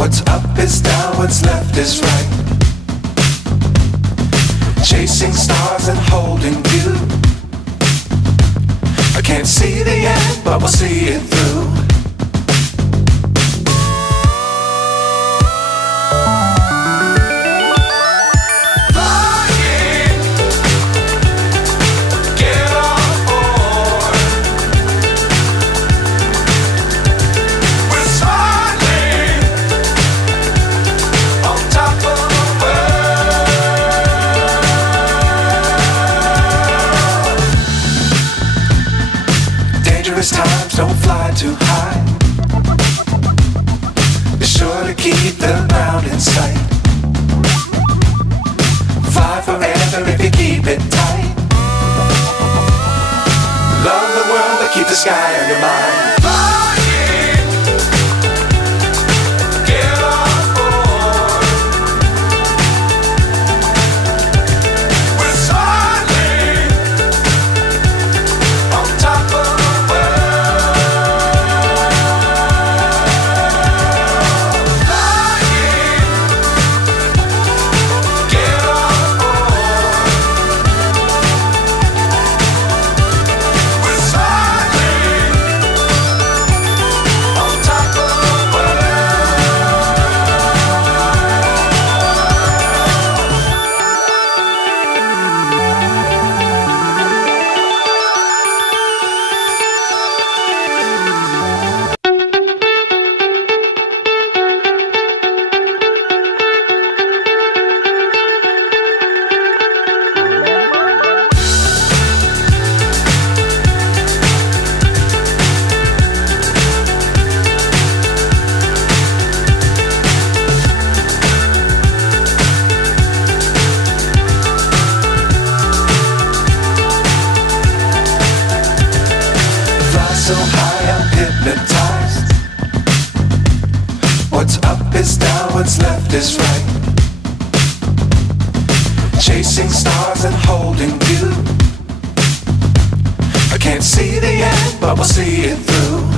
What's up is down, what's left is right. Chasing stars and holding you. I can't see the end, but we'll see it through. Times don't fly too high. Be sure to keep the ground in sight. Fly forever if you keep it tight. Love the world but keep the sky on your mind. So high I'm hypnotized. What's up is down, what's left is right. Chasing stars and holding you. I can't see the end, but we'll see it through.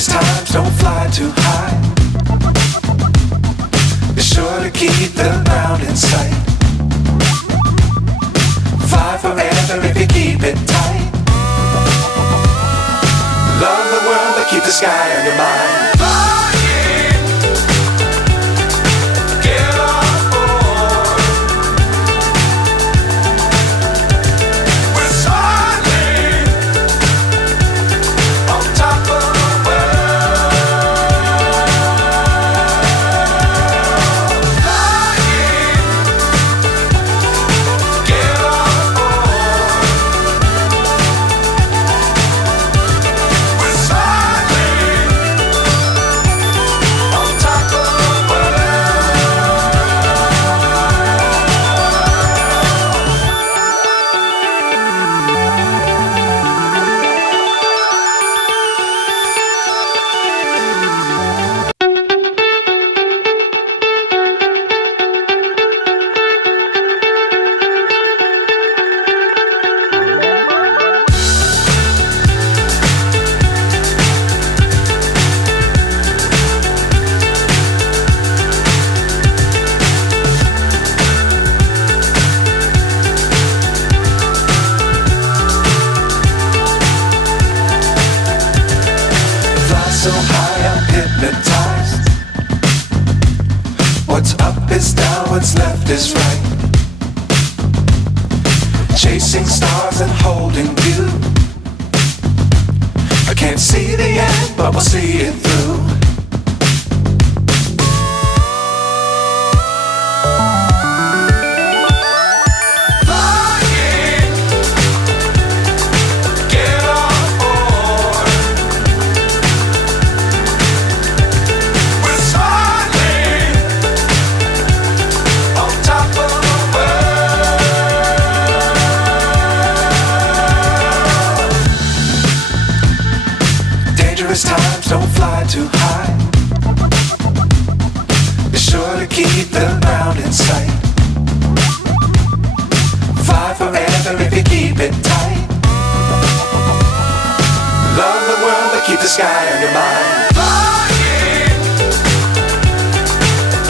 Times don't fly too high. Be sure to keep the ground in sight. Fly forever if you keep it tight. Love the world but keep the sky on your mind. So high I'm hypnotized. What's up is down, what's left is right. Chasing stars and holding you. I can't see the end, but we'll see it through. to keep the ground in sight. Fly forever if you keep it tight. Love the world but keep the sky on your mind. Flying,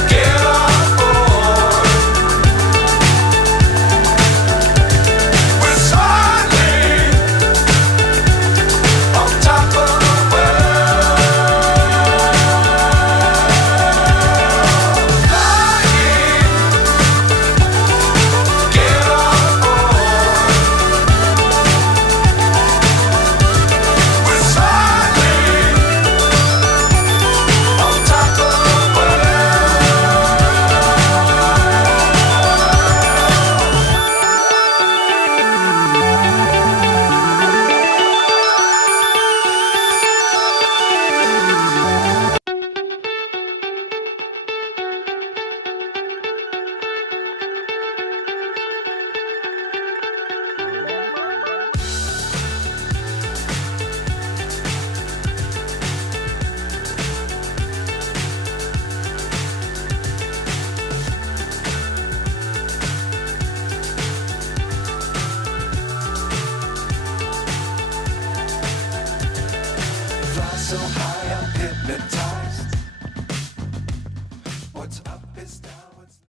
get on board. We're soaring on top of the world. Flying, get on board. We're soaring on top of the Fly so high, I'm hypnotized.